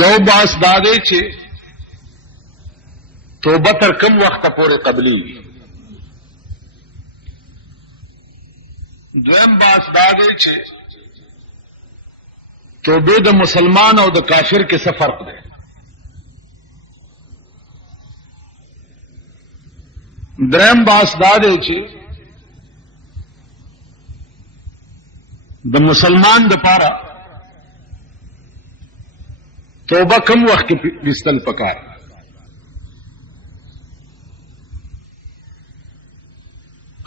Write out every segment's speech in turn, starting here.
یو باس دادے چې توبه تر کم وخت پورې قبليږي. دویم باس دادے چې توبه د مسلمان او د کافر کې څه فرق دی. دریم باس دادے چې د مسلمان د پاره توبه کم وخت کې وستل پکار.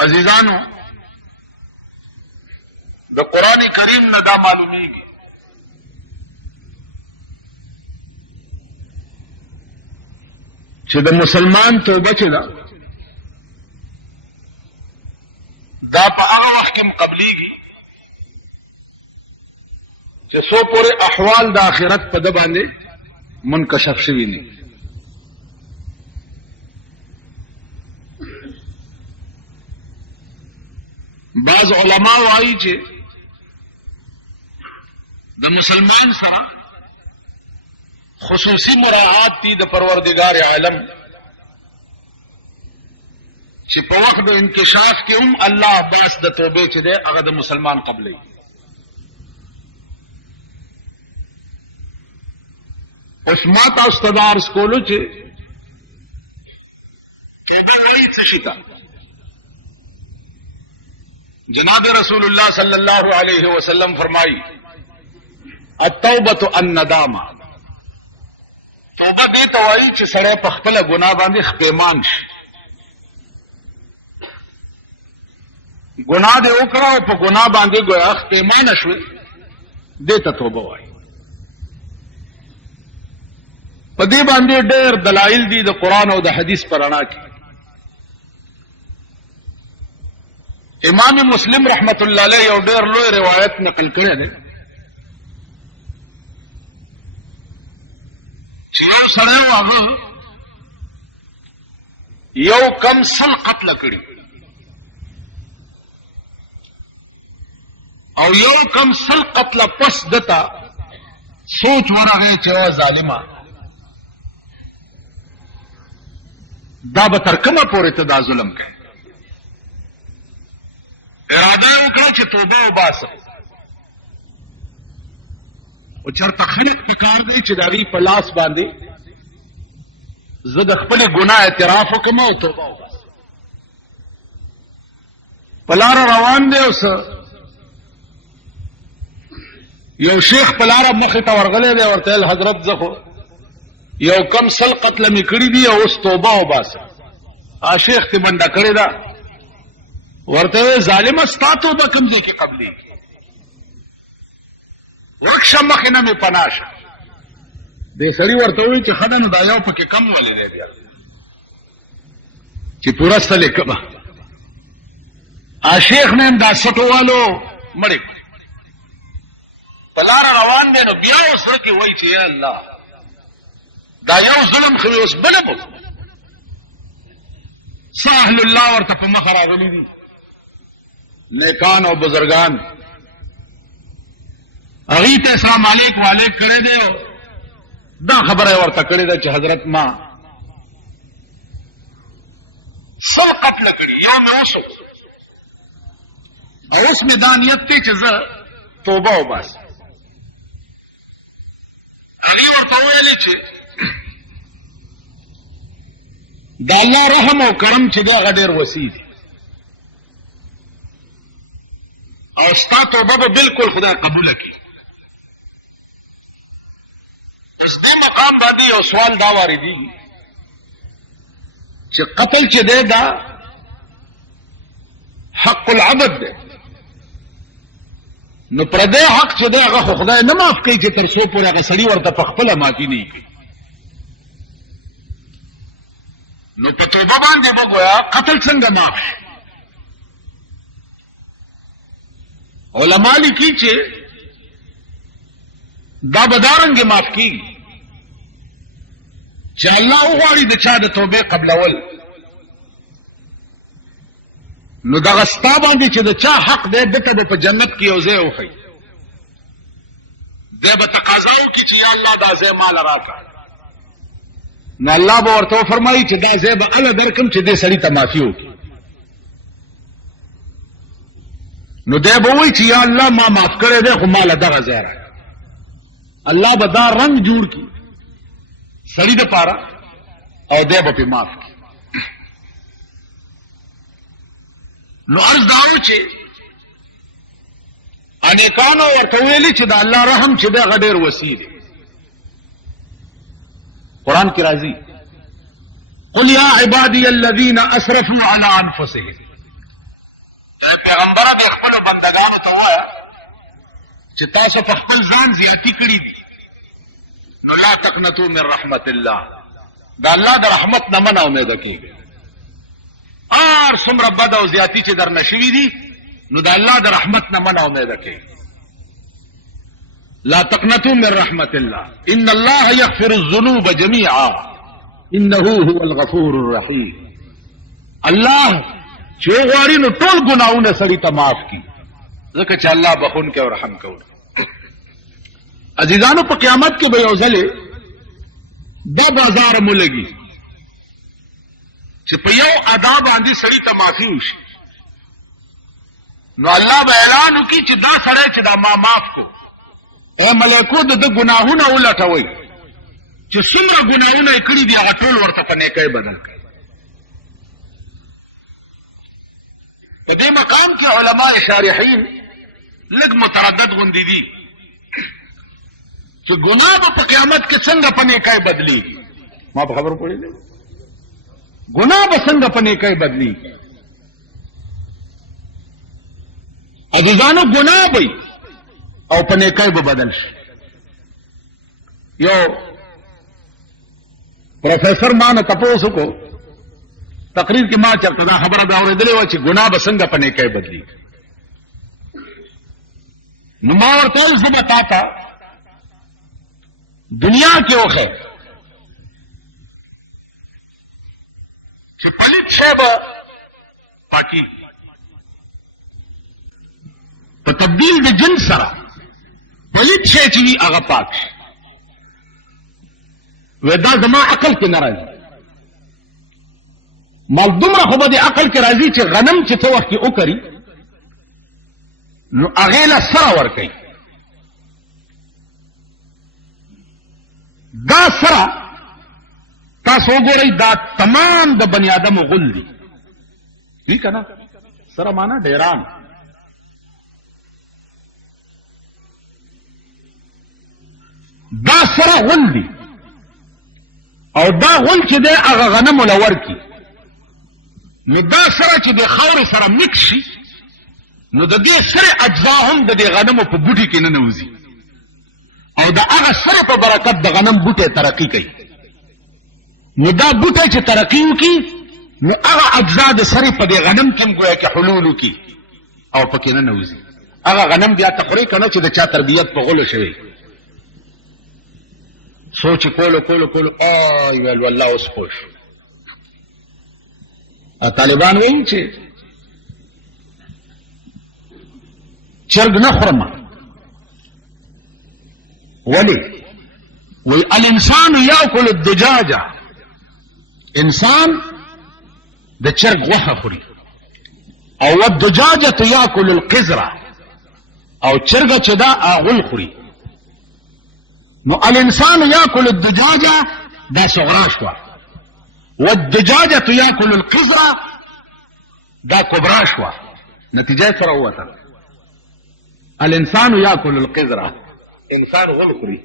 عزیزانو د قرآن کریم نه دا معلومیږي چې د مسلمان توبه چې دا په هغه وخت کې قبليږي چې سو پورې احوال د آخرت په د باندې منکشف شوي نه. بعض علماء وایي چې د مسلمان سره خصوصي مراعات دي د پروردگار عالم چې په وخت د انکشاف کې هم الله باس د توبې چې ده هغه د مسلمان قبلې. اوس ما تاسو ته درس کولو چې توبه وایي څه شي ده. جناب رسول اللہ صلی اللہ علیہ وسلم فرمائی التوبۃ الندامہ. توبه دې ته وایي چې سړی په خپله ګناه باندې خپېمان شي. ګناه دې وکړه او په ګناه باندې ګویا خپېمانه شوې، دې ته توبه وایي. په دې باندې ډېر دلایل دي د قرآن او د حدیث په رڼا کې. امام مسلم رحمت الله علیه یو ډېر لوی روایت نقل کړی دی چې یو سړی و هغه یو کم سل قتل کړي او یو کم سل قتل پس دتا سوچ ورغی چې او ظالمه دا به تر کومه پورې ته دا ظلم کوي. اراده وکړه چې توبه وباسه او چرته خلک پکار دی چې د هغې په لاس باندې زه د خپلې ګناه اعتراف وکړم او توبه وباسم. په لاره روان دی اوس یو شیخ په لاره مخې ته ورغلی دی ورته ویل حضرت زه خو یو کم سل قتله مې کړي دي او اوس توبه وباسم. شیخ ته منډه کړې ده ورته ظالمه ستا توبه کوم ځای کې قبلېږي، ورک شه مخې نه مې پناه شه. دې سړي ورته ووایي چې ښه ده نو دا یو پکې کم ولې دی بیا چې پوره سلې کمه. شیخ نه هم دا سټووالو مړې په لاره روان دی نو بیا اوس زړه کې وایي چې یا الله دا یو ظلم خو اوس بله به څه اهل الله ورته په مخه راغلي دي نیکان او بزرگان هغې ته اسلام علیک والیک کړی دی او دا خبره یې ورته کړې ده چې حضرت ما سل قتله کړي یا مې وشو او اوس مې دا نیت دی چې زه توبه وباسم. هغې ورته وویلې چې د الله رحم او کرم چې دی هغه ډېر وسیع دی او ستا توبه به بالکل خدای قبوله کړي. اوس دې مقام باندې یو سوال دا واردېږي چې قتل چې دی دا حق العبد دی نو پردی حق چې دی هغه خو خدای نه معاف کوي چې تر څو پورې هغه سړي ورته په خپله معافي نه کوي. نو په توبه باندې به ګویا قتل څنګه معاف شي. علماء لیکي چې دا به دارنګې معاف کېږي چې الله وغواړي د چا د توبې قبلول نو دغه ستا باندې چې د چا حق دی دته به په جنت کې یو ځای وښیي. دې به تقاضا وکړي چې یا الله دا ځای مال راکړه، نو الله به ورته فرمایي چې دا ځای به اله درکم چې دې سړي ته معافي وکړي. نو دی به وایي چې یا الله ما معاف کړی دی خو ماله دغه ځای راکړه. الله به دا رنګ جوړ کړي سړي دپاره او دی به پې معاف کړي. نو عرض دا و چې انیکانو ورته ویلي چې د الله رحم چې دی هغه ډېر وسیع دی. قرآن کې راځي قل یا عبادی الذین اسرفوا علی انفسهم، پیغمبره د خپلو بندګانو ته ووایه چې تاسو په خپل ځان زیاتي کړي دي، نو لا تقنطوا من رحمت الله، د الله د رحمت نه مه ناامیده کېږئ. هر څومره بد او زیاتي چې درنه شوي دي نو د الله د رحمت نه مه ناامیده کېږئ. لا تقنطوا من رحمت الله ان الله يغفر الذنوب جميعا انه هو الغفور الرحيم. الله چې وغواړي نو ټول ګناهونه سړي ته معاف کړي، ځکه چې الله بخونکی او رحم کوونکی. عزیزانو په قیامت کې به یو ځلې دا بازار مو لګي چې په یو ادا باندې سړي ته معافي وشي، نو الله به اعلان وکړي چې دا سړی چې دا ما معاف کو، اے ملائکو د ده ګناهونه ولټوئ چې څومره ګناهونه یې کړي دي هغه ټول ورته په نیکۍ بدل کړئ. په دې مقام کې علماء شارحین لږ متردد غوندې دي چې ګناه به په قیامت کې څنګه په نیکۍ بدلېږي. ما په خبرو پوهېږئ؟ ګناه به څنګه په نیکۍ بدلېږي؟ عزیزانو ګناه به او په نیکۍ به بدل شي. یو پروفیسر ما نه تپوس وکړو، تقریر کې ما چرته دا خبره بیا اورېدلې وه چې ګناه به څنګه په نیکۍ بدلېږي. نو ما ورته وویل زه به تا ته دنیا کې وښیم چې پلیت شی به پاکېږي په تبدیل د جنس سره، پلیت شی چې وي هغه پاک شي. وی دا زما عقل کې نه راځي. مال دومره خو به د عقل کې راځي چې غنم چې څه وخت کې وکري نو هغې له سره ورکوي. دا سره تاسو وګورئ دا تمام د بني آدمو غل دي، وي که نه؟ سره معنا ډیران. دا سره غل دي او دا غل چې دی هغه غنمو له ورکي، نو دا سره چې د خاورې سره مکس شي نو د دې سره اجزا هم د دې غنمو په بوټي کې ننوځي او د هغه سره په برکت د غنم بوټی ترقي کوي. نو دا بوټی چې ترقي وکړي نو هغه اجزا د سرې په دې غنم کې هم ګویا کې حلول وکړي او پکې ننوځي. هغه غنم بیا تخوري که نه چې د چا تربیت په غلو شوی. سوچ کولو کولو کولو آی ویل والله اوس پوه شو. طالبان وایي چې چرګ نه خورمه. ولې؟ وی الانسان یاکل الدجاجه، انسان د چرګ غوښه خوري، او الدجاجه یاکل القزره، او چرګه چې دا غول خوري. نو الانسان یاکل الدجاجه دا صغرا شوه، والدجاجه یاکل القزره دا کبرا شوه. نتیجه سره ووته الانسان یاکل القزره، انسان غول خوري.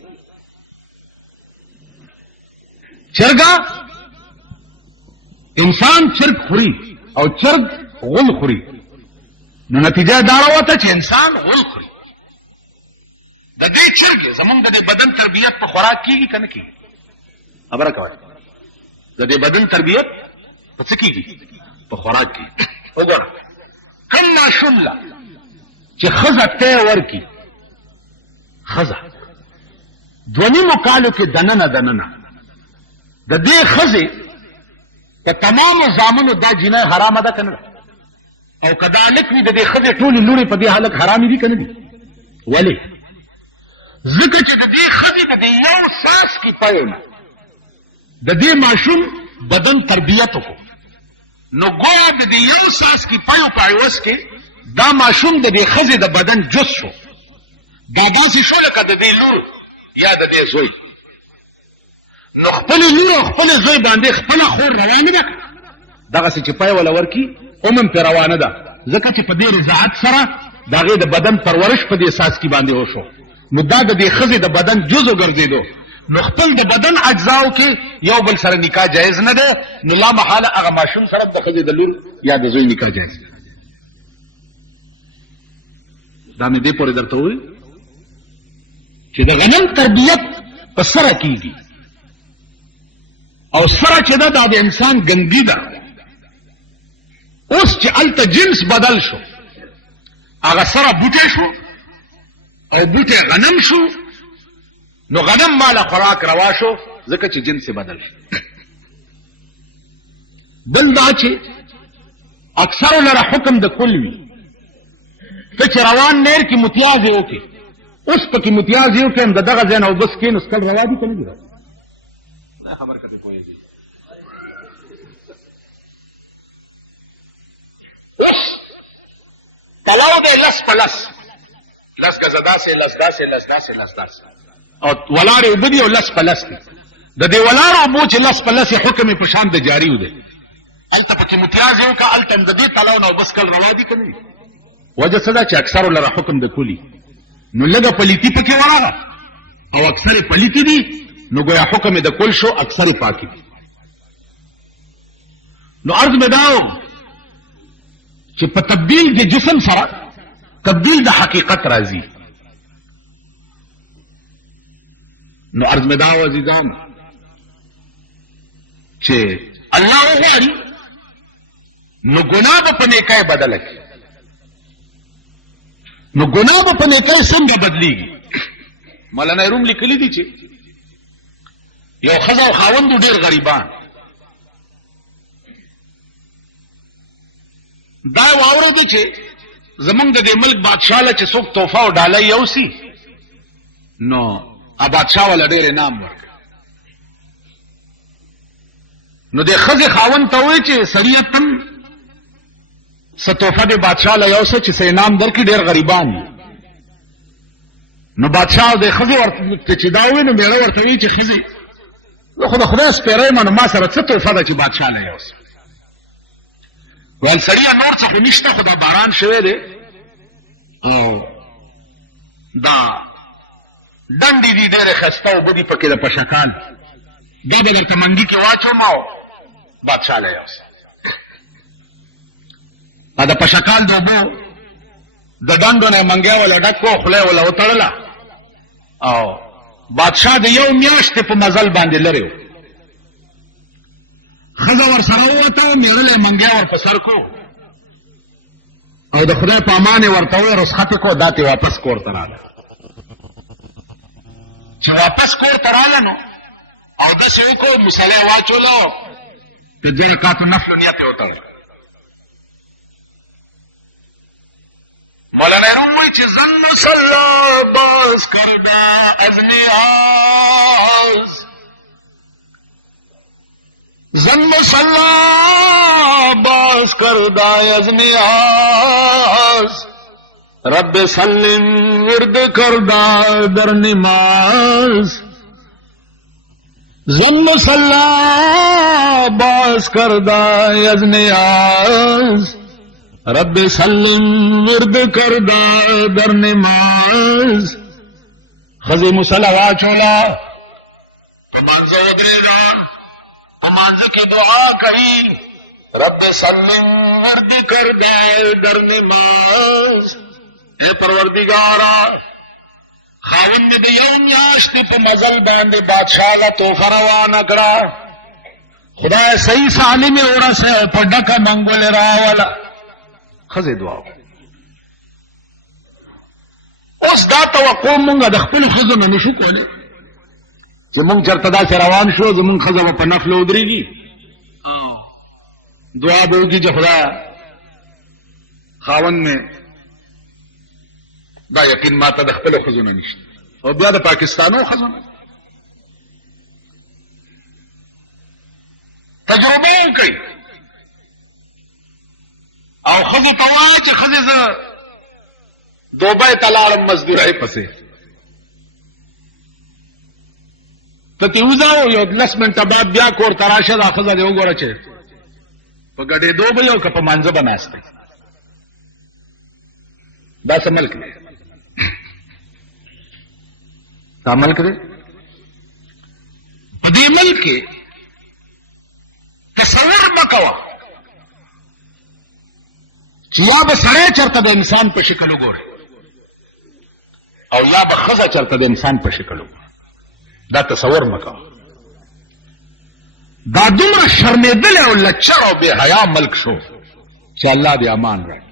چرګه انسان چرګ خوري او چرګ غول خوري، نو نتیجه دا راوته چې انسان غول خوري. د دې چرګ زمونږ د بدن تربیت په خوراک کېږي که نه کېږي؟ خبره کوئ. د دې بدن تربیت په څه کېږي؟ په خوراک کېږي. وګوره کوم ماشوم له چې ښځه تی ورکړي، ښځه 2.5 کالو کې دننه د دې ښځې په تمامو زامنو دا جنۍ حرامه ده که نه ده؟ او که دا هلک وي د دې ښځې ټولې لوڼې په دې هلک حرامې دي که نه دي؟ ولې؟ ځکه چې د دې ښځې د دې یو ساس کې پیونه د دې ماشوم بدن تربیت وکړو، نو ګویا د دې یو ساس کې پیو په عوض کې دا ماشوم د دې ښځې د بدن جز شو. دا داسې شو لکه د دې لور یا د دې زوی. نو خپلې لور او خپلې زوی باندې خپله خور روانه ده، دغسې چې پی وله ورکي هم پرې روانه ده، ځکه چې په دې رضاعت سره د هغې د بدن پرورش په دې ساس کې باندې وشو. نو دا د دې ښځې د بدن جز وګرځېدو، نو خپل د بدن اجزاو کې یو بل سره نکاح جایز نه ده، نو لا محاله هغه ماشوم سره د ښځې د لور یا د زوی نکاح جایز ده. دا مې دې پورې درته وویل چې د غنم تربیت په سره کېږي، او سره چې ده دا د انسان ګنګي ده. اوس چې هلته جنس بدل شو، هغه سره بوټی شو او بوټی غنم شو، نو غنم ماله خوراک روا شو ځکه چې جنس بدل شو. بل دا چې اکثر لره حکم د کل وي، ته چې روان نیر کې متیازې وکړې، اوس پکې متیازې وکړې د دغه ځای نه اوبس کېنستل روا دي که نه دي؟ دا خبر که ته پوهېږې. اوس تلاو دی لس په لس، لس ګزه داسې، لس داسې، لس داسې، لس داسې، او ولاړې اوبه دي او لس په لس دي. د دې ولاړو اوبو چې لس په لس یې حکم یې په شان د جاري دی. هلته پکې متیازې وکړه، هلته د دې تلاو نه اوبس کل روا دي که نه دي؟ وجه څه ده چې اکثرو لره حکم د کلي، نو لږه پلیتي پکې ورغه او اکثرې پلیتي دي، نو ګویا حکم یې د کل شو، اکثرې پاکي دي. نو عرض مې دا و چې په تبدیل د جسم سره تبدیل د حقیقت راځي. نو عرض مې دا و عزیزان چې الله وغواړي نو ګناه به په نیکۍ بدله کړي. نو ګناه به په نیکۍ څنګه بدلیږي؟ مولانا روم لیکلي دي چې یو ښځه او خاوند ډېر غریبان، دا یې واورېده چې زمونږ د دې ملک بادشاه له چې څوک تحفه او ډالۍ یوسي، نو بادشاه والا ډېر انعام ورکړي. نو د ښځې خاوند ته وایي چې سړیه تم څه تحفه د بادشاه له یوسه چې څه انعام درکړي، ډېر غریبان دي. نو بادشاه د ښځې ورته چې دا ووایي، نو میړه ورته وایي چې ښځې زه خو د خدای سپېره یم، نو ما سره څه تحفه ده چې بادشاه له یوسه؟ ویل سړیه نور څه خو نشته، خو دا باران شوی دی او دا ډنډې دي ډېرې ښایسته اوبه دي پکې د پشکال، دا به درته منګي کې واچوم او بادشاه له یوسه. د پشکال د اوبو د ډنډو نه منګی وله ډک کړو، خوله یې وله وتړله او بادشاه د یو میاشتې په مزل باندې لرې و. ښځه ورسره ووته، مېړه له یې منګی ور په سر کړو او د خدای په امان یې ورته وویل رخصت یې کړو، دا ترې واپس کور ته راغله. چې واپس کور ته راغله نو اودس یې وکړو، مصلی یې واچوله، د 2 رکعاتو نفلو نیت یې وتړل. مولانا روم وی چې زن مصلا باز کرده از نیاز، زن مصلا باز کرده از نیاز، رب سلم ورد کرده در نماز. زن مصلا باز کرده از نیاز، رب سلم ورد کرده در نماز. ښځې مصلی واچوله، په مانځه ودرېده، په مانځه کې دعا کوي رب سلم ورد کرده در نماز. ای پروردګاره خاوند مې د یو میاشتې په مزل باندې بادشاه له تحفه روانه کړه، خدای صحیح سالم یې ورسه، په ډکه منګولې راوله. ښځې دعا وکړه. اوس دا توقع مونږ د خپلو ښځو نه نشو کولی چې مونږ چېرته داسې روان شو زمونږ ښځه به په نفلو ودرېږي، دعا به وکړي چې خدایه خاوند مې دا یقین ما ته د خپلو ښځو نه نشته، او بیا د پاکستانو ښځو تجربه وکړئ او ښځو ته وایه چې ښځې زه دوبۍ ته لاړم مزدورۍ پسې ته تې وځه یو 10 منټه بعد بیا کور ته راشه دا ښځه دې وګوره چې په ګډېدو به یې او که په مانځه به ناست دی دا څه ملک دی دا ملک دی په دې ملک کې تصور مه کوه چې یا به سړی چېرته د انسان په شکل وګوري او یا به ښځه چېرته د انسان په شکل وګوري دا تصور مه کوه دا دومره شرمېدلی او لچر او بې حیا ملک شو چې الله دې امان راکړي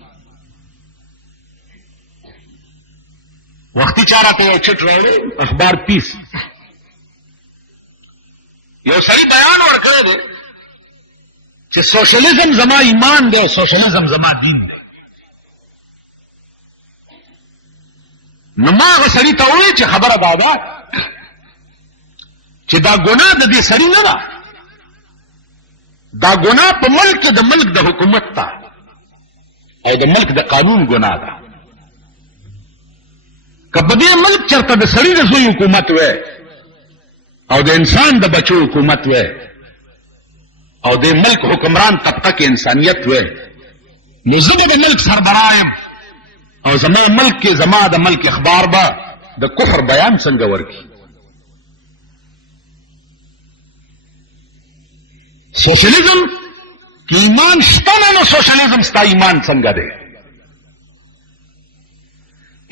وختي چا راته یو چټ راوړی اخبار پیس یو سړي بیان ورکړی دی چې سوشلیزم زما ایمان دی او سوشلیزم زما دین دی نو ما هغه سړي ته وویل چې خبره دا ده چې دا ګناه د دې سړي نه ده دا ګناه په ملک کې د ملک د حکومت ته او د ملک د قانون ګناه ده که په دې ملک چېرته د سړي د زوی حکومت وی او د انسان د بچو حکومت وی او د ملک حکمران طبقه کې انسانیت وی نو زه به د ملک سربراه یم او زما ملک کې زما د ملک اخبار به د کفر بیان څنګه ورکړي سوشلیزم که ایمان شته نه نو سوشلیزم ستا ایمان څنګه دی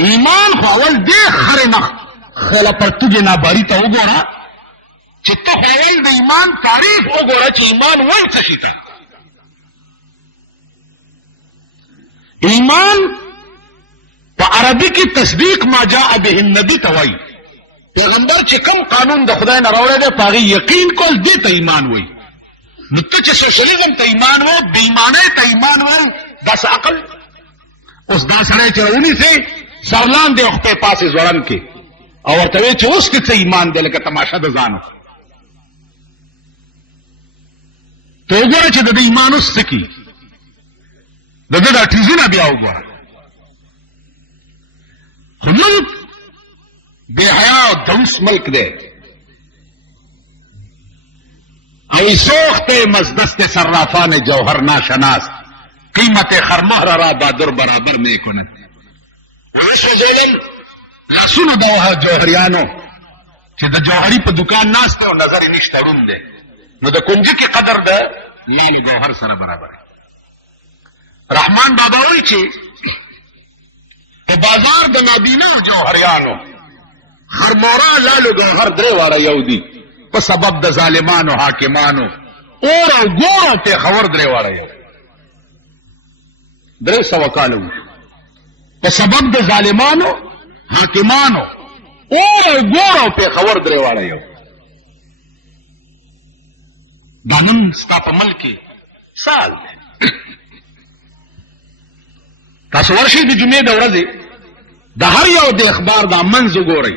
ایمان خو اول دې خرې نه خله پرتوګې ناباري ته وګوره چې ته خو اول د ایمان تعریف وګوره چې ایمان وایي څه شي ته ایمان په عربي کې تصدیق ما جاء به النبي ته وایي پیغمبر چې کوم قانون د خدای نه راوړی دی په هغې یقین کول دې ته ایمان وایي نو ته چې سوشلیزم ته ایمان و بې ایمانۍ ته ایمان وایي داسې عقل اوس دا سړی چې راونیسې سرلاندې خپې پاسې ځوړن کې او ورته وایي چې اوس کې څه ایمان دی لکه تماشه د ځانو ته وګوره چې د ده ایمان اوس څه کي د ده دا ټیزونه بیا وګوره خو ملک بې حیا او دروس ملک دی ای سوخت مزدست صرافان جوهر ناشناس قیمت خرمهر را با در برابر می کند ویسو ظلم لاسونو د جوهریانو چې د جوهری په دکان ناست او نظر یې نشته ړوند دی نو د کنجي کې قدر د مال جوهر سره برابر رحمان بابا وایي چې په بازار د نابینا جوهریانو خرمورا لالو جوهر درې واړه یو دي په سبب د ظالمانو حاکمانو اور او ګورو ته خبر درې واړه یو 300 کالو په سبب د ظالمانو حاکمانو اور او ګورو په خبر درې واړه یو دا نن ستا په ملک کې سال تاسو ورشئ د جمعې د ورځې د هر یو د اخبار دا منځ وګورئ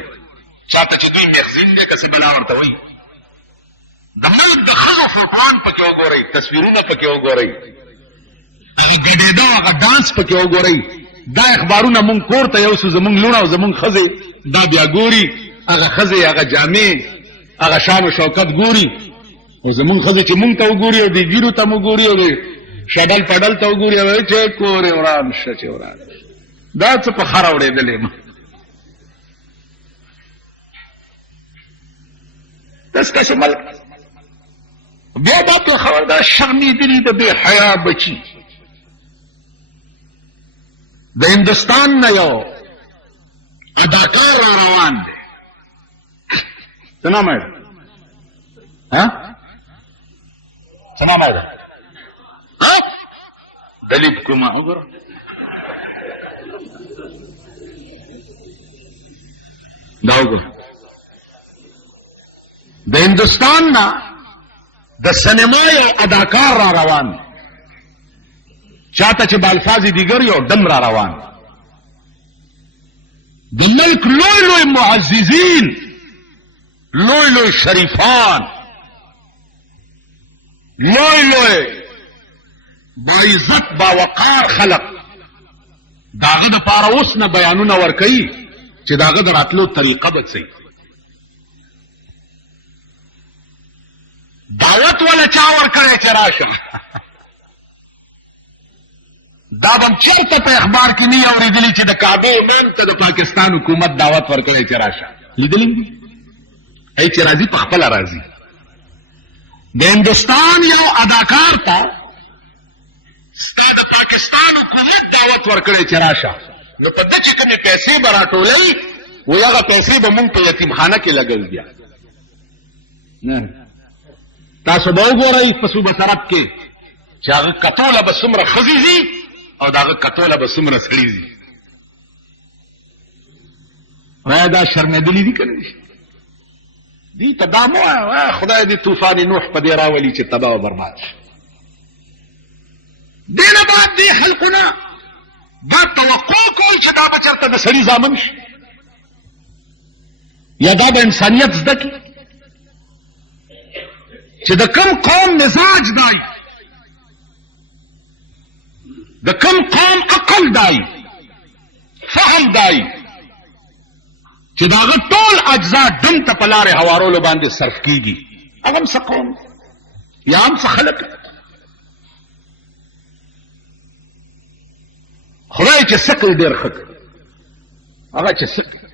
چاته چې دوی مغزین دی که څه بلا ورته وایي د ملک د ښځو فوټوان پکې وګورئ تصویرونه پکې وګورئ هغې ګډېده هغه ډانس پکې وګورئ دا اخبارونه مونږ کور ته یوسو زمونږ لوڼه او زمونږ ښځې دا بیا ګوري هغه ښځې هغه جامې هغه شان و شوکت ګوري او زمونږ ښځې چې مونږ ته وګوري او د ګیرو ته مو ګوري او د شډل پډل ته وګوري او وایي چې کور یې وران شه چې وران دا څه په خره وړېدلی یم داسې ملک بیا دا ته خبردار شرمېدلي د بې حیا بچي د هندوستان نه یو اداکار را روان دی څه نام یې څه نام یې دلیپ کمار وګوره دا وګوره د هندوستان نه د سینما یو اداکار را روان چاته چې بالفاظ دیگر یو دم را روان د ملک لوی لوی معززین، لوی لوی شریفان، لوی لوی باعزت باوقار خلق داغه د پاره اوس نه بیانونه ورکوي چې داغه د راتلو طریقه به څه دعوت ولا چا ورکړی چې راشه. دا به چېرته په اخبار کې نه اورېدلي چې د کعبې امام ته د پاکستان حکومت دعوت ورکړی چې راشه. لیدلی دي ای چې راځي په خپله راځي. د هندوستان یو اداکار ته ستا د پاکستان حکومت دعوت ورکړی چې راشه، نو په ده چې کومې پیسې به راټولوي وایي هغه پیسې به مونږ په یتیمخانه کې لګوي. بیا تاسو به وګورئ په صوبه طرف کې چې هغه کتوله به څومره ښځې ځي او د هغه کتوله به څومره سړي ځي. وایه دا شرمېدلي دي که نه دي؟ دي ته دا مه وایه خدای دې طوفان نوح په دې راولي چې تباه و برباد شي. دې نه بعد دې خلقونه دا توقع کوي چې دا به چېرته د سړي زامن شي یا دا به انسانیت زده کړي چې د کوم قوم مزاج دای، د کوم قوم عقل دای، فهم دای، چې د هغه ټول اجزا دم ته په لارې هوارولو باندې صرف کېږي. هغه هم څه قوم یا هم څه خلک. خدای چې څه کوي ډېر ښه کوي. هغه چې څه کوي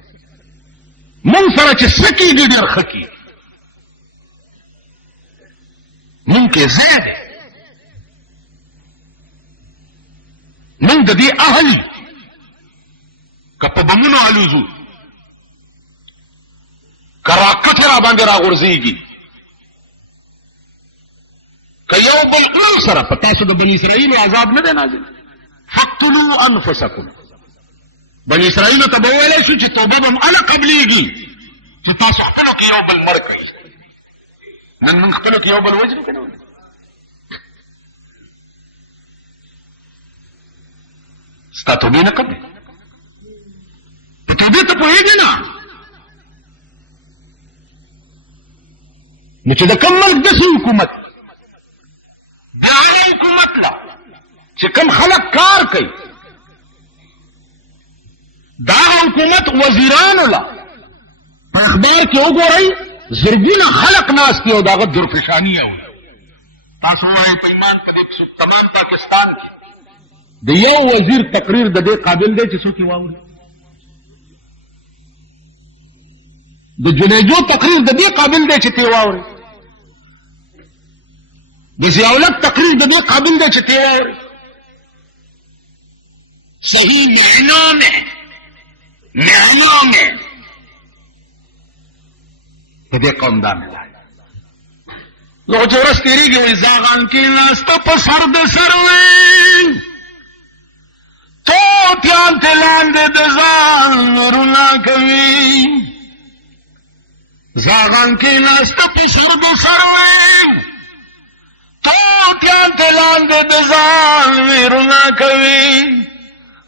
مونږ سره چې څه کېږي ډېر ښه کېږي. مونږ کې ځای دی، مونږ د دې اهل که په بمونو الوزو که راکټ را باندې راغورځېږي که یو بل اړو سره په تاسو د بني اسرائیلو عذاب نه دی نازل. فقتلوا انفسکم. بني اسرائیلو ته به وویلی شو چې توبه به هم هله قبلېږي چې تاسو خپلو کې یو بل مړ کړئ. نن موږ خپلو کې یو بل وجنو که نه ستا توبې نه قبلې. په توبې ته پوهېږې نه نو چې د کوم ملک داسې حکومت د هغه حکومت له چې کوم خلک کار کوي د هغه حکومت وزیرانو له په اخبار کې وګورئ زرګونه خلق ناست دي او د هغه درفشاني اوري. تاسو وایئ په ایمان په دې تمام پاکستان کې د یو وزیر تقریر د دې قابل دی چې څوک یې واوري؟ د جنیجو تقریر د دې قابل دی چې ته یې واوري؟ د ضیاءالحق تقریر د دې قابل دی چې ته یې واوري؟ صحیح معنا میں د دې قوم دا نه دی. لکه چې ورځ تېرېږي وایي زاغان کېناسته په سر د سروي توتیان ته لاندې د ځان ورونه کوي. زاغان کېناسته په سر د سروي توتیان ته لاندې د ځان ورونه کوي.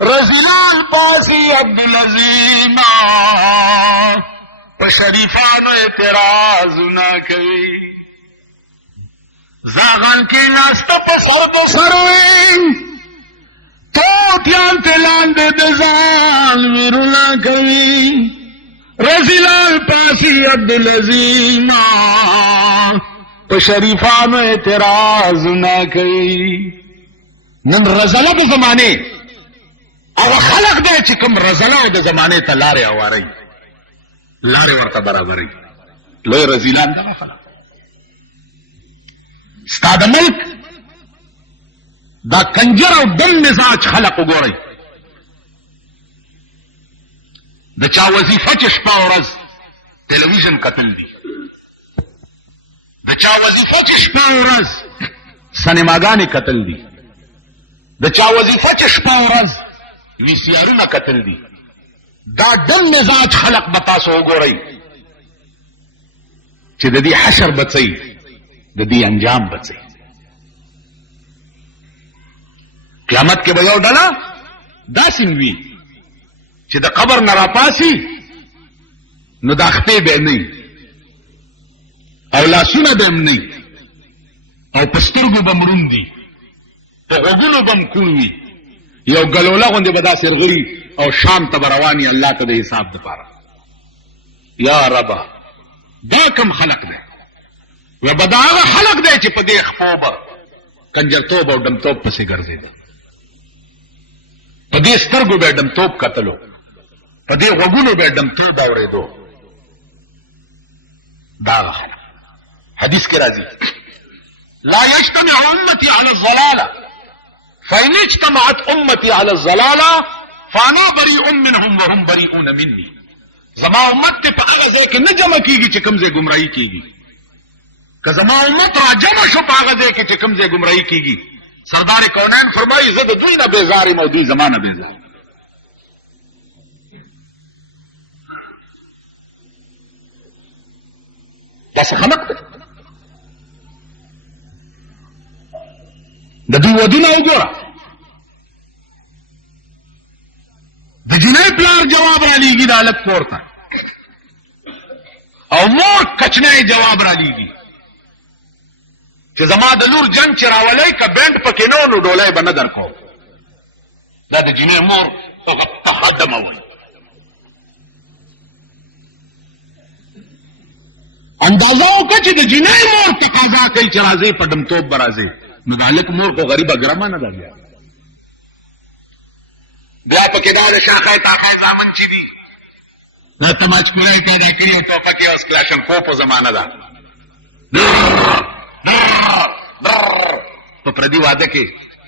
رزیلان پاسی عبدالعظیمه په شریفانو اعتراضونه کوي. زاغان کېناسته په سر د سروي توتیان ته لاندې د ځان ویرونه کوي. رزیلان پاسی عبدالعظیمه په شریفانو اعتراضونه کوي. نن رزله د زمانې هغه خلق دی چې کوم رزله د زمانې ته لارې هواروي، لارې ورته برابروي. لوی رزیلان دغه خلق. ستا د ملک دا کنجر او دم مزاج خلق وګورئ. د چا وظیفه چې شپه او ورځ ټلویزیون کتل دي، د چا وظیفه چې شپه او ورځ سینماګانې کتل دي، د چا وظیفه چې شپه او ورځ ویسیارونه کتل دي. دا دم مزاج خلق به تاسو وګورئ چې د دې حشر به څه د دې انجام به څه. قیامت کې به یو ډله داسې وي چې د قبر نه راپاسي نو د اخپې به نه او لاسونه به هم نه او په سترګو به مړوند دي په غوږونو به هم کوڼ وي یو ګلوله غوندې به داسې رغړي او شام ته به روان وي الله ته د حساب دپاره. یا ربه دا کم خلق دی و به دا هغه خلق دی چې په دې خپو به کنجرتوب او ډمتوب پسې ګرځېده په دې سترګو به ډمتوب کتلو په دې غوږونو به ډمتوب اورېدو دا هغه خلق. حدیث کې راځي لا يجتمع امتي على الضلاله فان اجتمعت امتي على الضلاله فانا بريء منهم وهم بريئون مني. زما امت ته په هغه ځای کې نه جمع کیږي چې کوم ځای گمراهي کیږي. که زما امت را جمع شو په هغه ځای کې چې کوم ځای گمراهي کیږي سردار کونین فرمایي زه د دوی نه بیزار یم او دوی زما نه بیزار. داسې خلق دی د دوی ودونه وګوره د جنۍ پلار جواب را لیږي د هلک کور ته او مور کچنی جواب را لیږي چې زما د لور جنګ چې راولی که بینډ پکې نه نو ډولۍ به نه در کوم. دا د جنۍ مور تخدمه وي. اندازه وکړه چې د جنۍ مور تقاضا کوي چې راځئ په ډمتوب به راځئ نو د هلک مور خو غریبه ګرمه نه ده بیا پکې دا د شاخی تاخی زامن چې دي دا تماچکولی پیدا کړي او ټوپکې اوس کلاشنکوف زمانه ده په پردي واده کې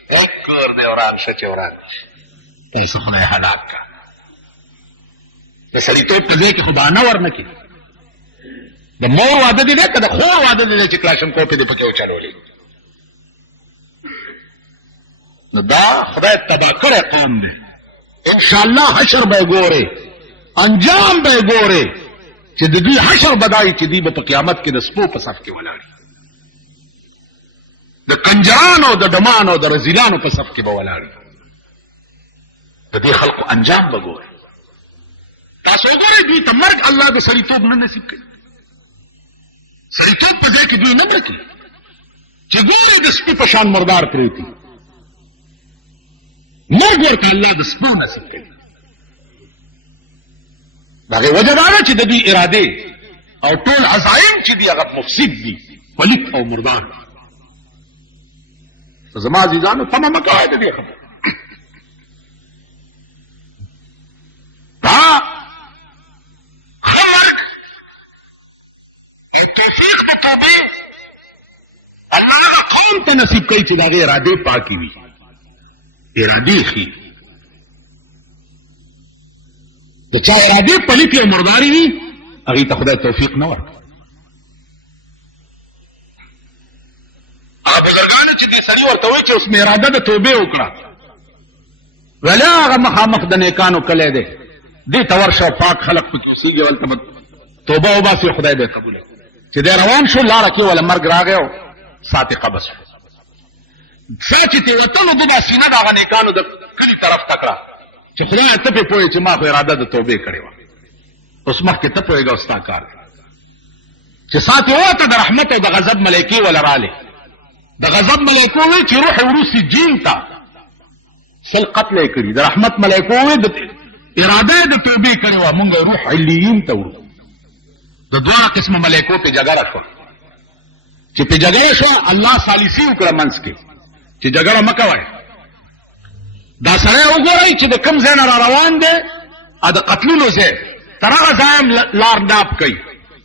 ایک کور دی وران شه چې وران پیسې خدای هلاک کا د سړیتوب په ځای کې خو بهانه ورنه کړي د مور واده دی که د خور واده دی چې کلاشنکوف دې پکې وچلولې نو دا خدای تباه کړی قوم دی. انشاءالله حشر به ګورې انجام به ګورې چې د دوی حشر بدایي چې دوی به په قیامت کې د سپو په صف کې ولاړي د کنجرانو د ډمانو د رزیلانو په صف کې به ولاړي د دې خلقو انجام به ګورې. تاسو وګورئ دوی ته مرګ الله د سړیتوب نه نصیب کوي. سړیتوب په ځای کې دوی نه مړ کړي چې ګورې د سپي په شان مردار پروت دي مرګ ورته الله د سپو نصیب کوي. د هغې وجه دا ده چې د دوی ارادې او ټول عزایم چې دي هغه مفسد دي پلیت او مردار. زما عزیزانو تمه مه کوئ د دې خبرې دا ښه مرګ توفیق د توبې الله هغه قوم ته نصیب کوي چې د هغې ارادې پاکې وي ارادې ښې د چا ارادې پلیتې او مردارې وي هغې ته خدای توفیق نه ورکړي. هغه بزرګانو چې دې سړي ورته وایي چې اوس مې اراده د توبې وکړه ولی هغه مخامخ د نیکانو کلی دی دې ته ورشه پاک خلق پکې اوسېږي هلته به توبه وباسي خدای به یې قبوله چې دی روان شو لاره کې وله مرګ راغی او ساتې قبض شو سا چې ترې وته نو ده دا سینه د هغه نیکانو د کلي طرف ته کړه چې خدایه ته پرې پوهې چې ما خو اراده د توبې کړې وه اوس مخکې ته پوهېږه او ستا کار چې ساتې ووته د رحمت او د غضب ملایکې وله رالې د غضب ملایکو وی چې روح وړو سجین ته سل قتل یې کړي د رحمت ملایکو وی د اراده یې د توبې کړې وه مونږ روح علیین ته وړو د دواړه قسمه ملایکو پې جګړه شوه چې پې جګړه شوه الله ثالثي وکړه منځ کې چې جګړه مه کوئ دا سړی وګورئ چې د کوم ځای نه را روان دی د قتلونو ځای تر هغه ځای هم لار ناپ کوي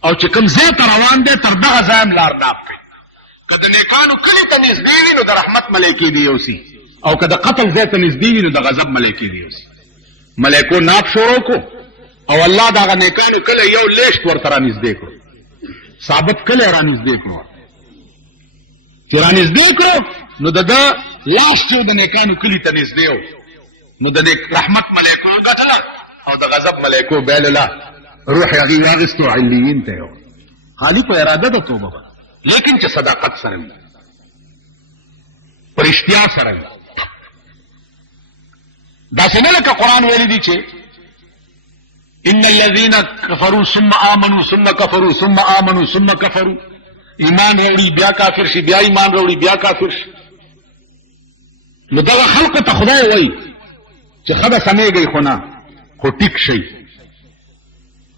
او چې کوم ځای ته روان دی تر دغه ځای هم لار ناپ کوي. که د نیکانو کلي ته نږدې وي نو د رحمت ملایکې دې یوسي او که د قتل ځای ته نږدې وي نو د غضب ملایکې دې یوسي. ملایکو ناپ شروع کړو او الله د هغه نیکانو کلی یو لیشت ورته را نږدې کړو ثابت کلی را نږدې کړو چې را نږدې کړو نو د ده لاس چې د نیکانو کلي ته نږدې و نو د رحمت ملایکو ګټله او د غضب ملایکو بایلله روح یې هغې واخیستو علیین ته یو خالي په اراده د توبه به لیکن چې صداقت سره وي په رښتیا سره وي داسې نه لکه قرآن ویلی دي چې इन الذين كفروا ثم آمنوا ثم كفروا ثم آمنوا ثم كفروا. ایمان راوړي بیا کافر شي، بیا ایمان راوړي بیا کافر شي. نو دغه خلق ته خدای وایي چې خدا سمېږي خو نه، خو ټیک شي.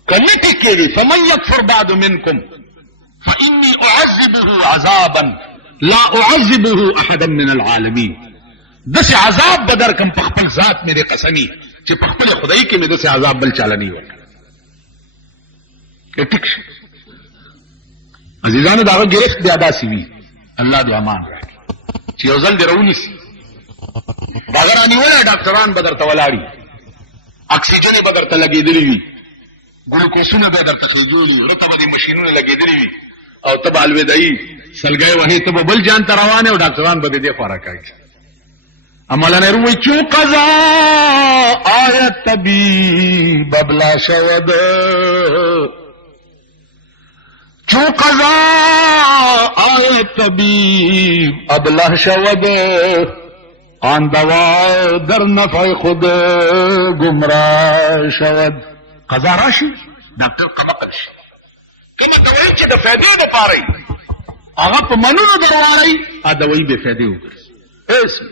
کله ټیک کېږي فمن يكفر بعد منكم فإني أعذبه عذابا لا أعذبه أحدا من العالمين. دس عذاب بدر کم په خپل ذات مې قسمی چې په خپل خدای کې مې دس عذاب بل چاله نه ورکړ. ټیک شي عزیزانو، دا ګرفت بیا داسې وي. الله دې امان راکړي چې یو ځل دې راونیسي. باغرانی ولا ډاکټران بدر ته ولاړي، اکسیجن بدر ته لګېدلی وي، ګلوکوسونه به درته خېجولي، رته به دې ماشینونه لګېدلی وي، او ته به الوداعي سلګۍ وهې، ته به بل جان ته روانې او ډاکټران به دې خوا راکاږي. مولانا روی چو قضا آیت طبیب ابلا شود، چو قضا آیت طبیب ابلا شود، آن دوا در نفع خود گمراه شود. قضا راشي ډاکټر قمقل شي، کومه دوايي چې د فائدې لپاره وي هغه په منلو درواري، ا دوايي به فائدې وکړي. اسم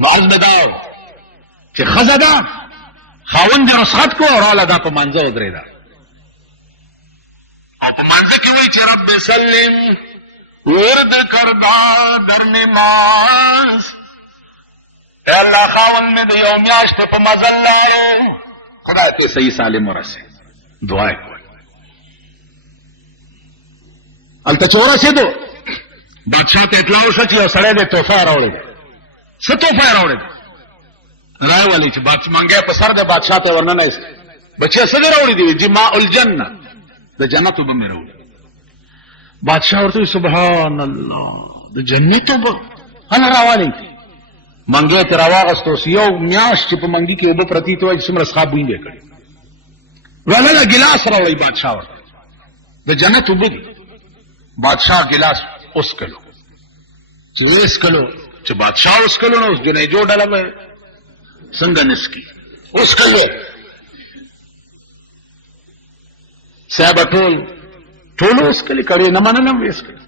نو عرض مې دا چې ښځه ده خاوند یې رخصت کو او راله دا په مانځه ودرېده، او په مانځه کې وایي چې رب سلم ورد کردا در نماز، اے اللہ خاون میں د یو میاشت په مزل لارو، خدای ته صحیح سالم ورسه. دعا کوي الته چورا شه دو بادشاہ ته اطلاع وشو چې یو سړی د تحفه راوړی. څه تحفه راوړی؟ راي والی چې بادشاہ مانګه په سر د بادشاہ ته ورننه ایست. بچیا څه راوړی دی؟ جماع الجنه، د جنت وب مې راوړی. بادشاہ ورته سبحان الله د جنت وب انا راوالی. منګه ته راواغستو یو میاش چې په منګي کې وب پرتی ته وایي څومره ښه بوی دی کړی. ولاله ګلاس راوړی بادشاہ ورته د جنت وب دی. بادشاہ ګلاس اوس کلو چې وېس کلو چې بادشاہ اوس کلو نو اوس جنې جوړ ډاله څنګه نسکی اوس کلو صاحب ټول اوس کلی کړي نه مننه وېس کړي.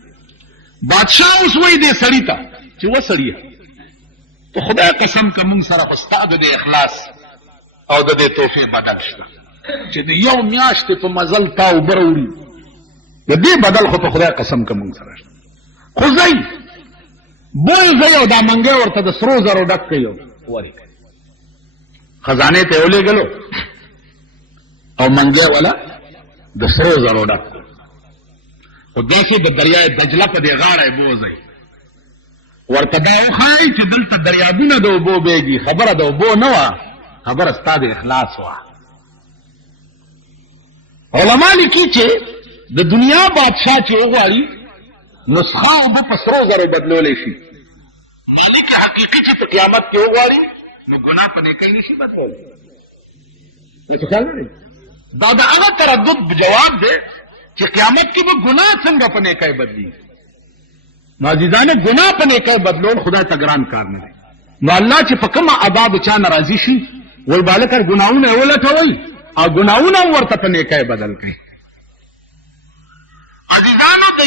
بادشاہ اوس وایي دې سړی ته چې و سړی ته خدای قسم کوم سره پستاده د اخلاص او د دې توفیق بدل شته چې د یو میاشت په مزل تا وبروړي، د دې بدل خو په خدای قسم کوم سره خو ځای بول ځای او دا منګه ورته د سرو زرو ډک کيو وری خزانه ته ولې غلو او منګه ولا د سرو زرو ډک او داسې د دریای دجله په دې غاړه بوځي ورته دا وخایي چې دلته دریابونه د اوبو بیږي. خبره د اوبو نه وه، خبره ستا د اخلاص وه. علما لیکي چې د دنیا بادشاہ چې وغواړي نسخه اوبه په سرو زرو بدلولی شي، لیکن حقیقي چې په قیامت کې وغواړي نو ګناه په نیکۍ نشي بدلولی. دا د هغه تردد جواب دی چې قیامت کې به ګناه څنګه په نیکۍ بدلیږي. نو عزیزانه ګناه په نیکۍ بدلول خدای ته ګران کار نه دی. نو الله چې په کومه آداب چا ناراضي شي وایي بالکر ګناهونه یې ولټوئ او ګناهونه ورته په نیکۍ بدل کړئ. عزیزانو د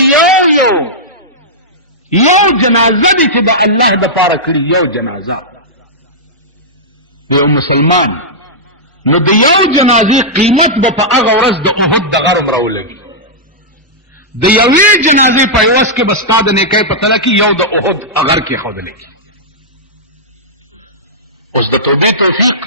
یو جنازه دي چې د الله د پاره کړي، یو جنازه یو مسلمان، نو د یو جنازې قیمت به په هغه ورځ د احد د غرم راولګي. د یوې جنازې په عوض کې به ستا د نیکۍ په تله کې یو د احد غر کې ښودلی. اوس د توبې توفیق